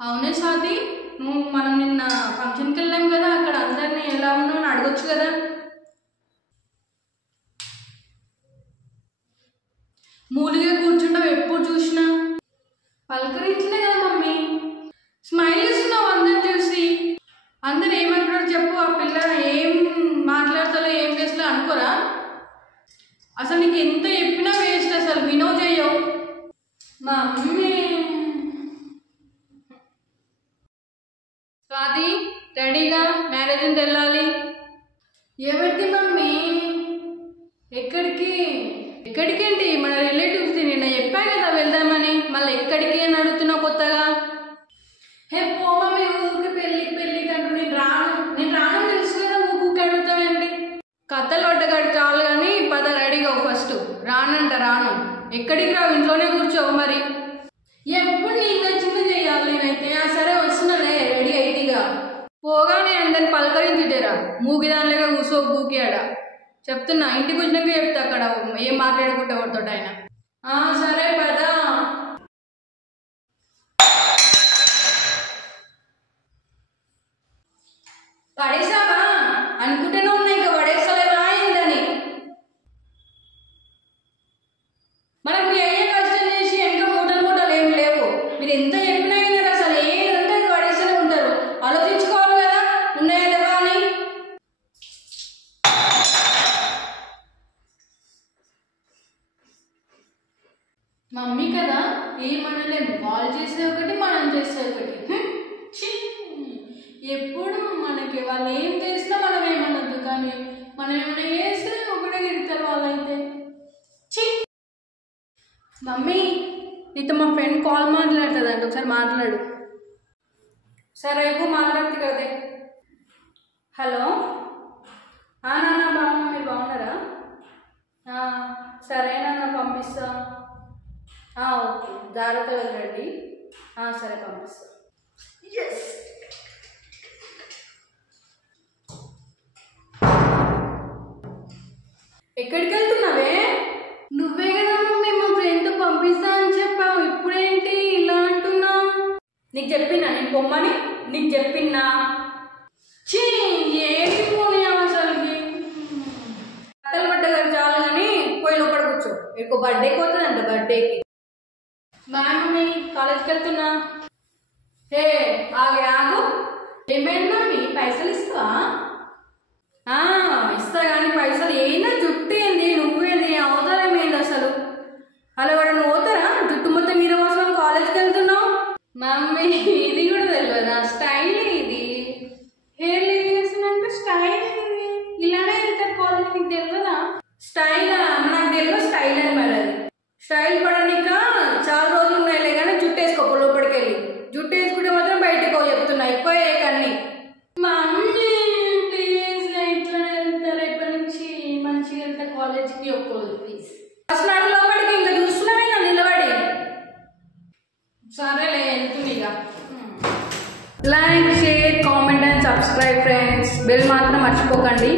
అవునే స్వాతి, మనం నిన్న ఫంక్షన్కి వెళ్ళాం కదా, అక్కడ అందరినీ ఎలా ఉన్నావు అని అడగొచ్చు కదా. మూలిగా కూర్చుంటావు ఎప్పుడు చూసినా. పలకరించలే కదా మమ్మీ, స్మైల్ ఇస్తున్నావు అందరిని చూసి. అందరు ఏమంటారు చెప్పు, ఆ పిల్ల ఏం మాట్లాడతాలో ఏం చేస్తా అనుకోరా. అసలు నీకు ఎంత చెప్పినా వేస్ట్, అసలు వినో చెయ్యవు. మా మమ్మీ స్వాతి రెడీగా మ్యారేజ్కి వెళ్ళాలి. ఎవరిది మమ్మీ? ఎక్కడికి? ఎక్కడికేంటి, మన రిలేటివ్స్ది. నిన్న చెప్పా కదా వెళ్దామని, మళ్ళీ ఎక్కడికి అని అడుగుతున్నావు కొత్తగా. హే పో మమ్మీ, ఊరికి పెళ్ళికి అంటూ నేను రాను తెలుసు కదా, ఊరికి అడుగుతావేంటి? కథలు పడ్డగాడు చాలు కానీ పద రెడీగా ఫస్ట్. రాను. ఎక్కడికి రావు, ఇంట్లోనే కూర్చోవు. మరి ఎప్పుడు నీకు నచ్చింది చేయాలి నేనైతే. సరే వస్తున్నానే రెడీ అయితేగా. పోగానే అందరిని పలకరించుటేరా, మూగిదానిలాగా కూసో గూకియాడ. చెప్తున్నా, ఇంటికి వచ్చినాక చెప్తా అక్కడ ఏం మాట్లాడుకుంటే వాడితోటి ఆయన. సరే పదా. పడేసావా అనుకుంటూనే ఉన్నా, ఇంకా పడేసలేదా అయిందని. మనకు ఏ కష్టం చేసి ఇంకా మూటలు ఏం లేవు. మీరు ఎంత చెప్పినా కదా, అసలు ఏదంటే పడేస్తూనే ఉంటారు. ఆలోచించుకోవాలి కదా ఉన్నాయా లేవా అని. మమ్మీ కదా ఏమనలేము, వాళ్ళు చేసే ఒకటి మనం చేసే ఒకటి. ఎప్పుడు మనకి వాళ్ళు ఏం చేసినా మనం ఏమనొద్దు, కానీ మనం ఏమైనా చేస్తే ఒకటే తిడతారు వాళ్ళైతే. మమ్మీ నీతో మా ఫ్రెండ్ కాల్ మాట్లాడుతుందంట, ఒకసారి మాట్లాడు. సరే ఎక్కువ మాట్లాడుతుంది కదే. హలో నాన్న, బాగున్నా, మీరు బాగున్నారా? సరే నాన్న పంపిస్తా. ఓకే, జాగ్రత్తగా వెళ్ళండి. సరే పంపిస్తా. ఎస్. ఎక్కడికి వెళ్తున్నావే? నువ్వే కదా మమ్మీ మా ఫ్రెండ్తో పంపిస్తా అని చెప్పావు, ఇప్పుడేంటి ఇలా అంటున్నావు? నీకు చెప్పినా నేను పొమ్మని? నీకు చెప్పినా? ఏంటి పోనీ అసలుకి. కట్టలు పడ్డగా చాలు కానీ పోయి లోపల కూర్చో. ఎక్కువ బర్త్డేకి పోతుందంట, బర్త్డేకి. బాయ్ మమ్మీ, కాలేజ్కి వెళ్తున్నా. ఆగు. ఏమైంది మమ్మీ, పైసలు ఇస్తావా? ఇస్తా కానీ పైసలు ఏనా? జుట్టు ఏంది, నువ్వేది, అవతారమేంది అసలు? అలా వాడు నువ్వు పోతారా జుట్టు మొత్తం మీద కోసం కాలేజ్కి వెళ్తున్నావు? మమ్మీ ఇది కూడా తెలియదా? స్టైల్ ఇది. హెయిర్ లీవ్ చేస్తున్నంటే స్టైల్ ఇది. ఇలానే వెళ్తారు కాలేజ్, నీకు తెలియదా? స్టైల్ నాకు తెలియదు స్టైల్ అని. మరి అది స్టైల్ పడనిక చాలా రోజులు ఉన్నాయిలే కానీ జుట్టు వేసుకోపో లోపలికి వెళ్ళి. జుట్టు వేసుకుంటే మాత్రం బయటకు చెప్తున్నా, ఎక్కువ కన్నీ. మా మమ్మీ ప్లీజ్ ఇట్లా వెళ్తారు ఎప్పటి నుంచి మంచిగా వెళ్తే కాలేజ్కి ఒప్పుకోదు ప్లీజ్. అసలు నాకు లోపలికి ఇంకా చూస్తున్నామేనా నిలబడి. సరేలే వెళ్తుంది ఇక. Like, share, comment and subscribe friends. Bell మాత్రం మర్చిపోకండి.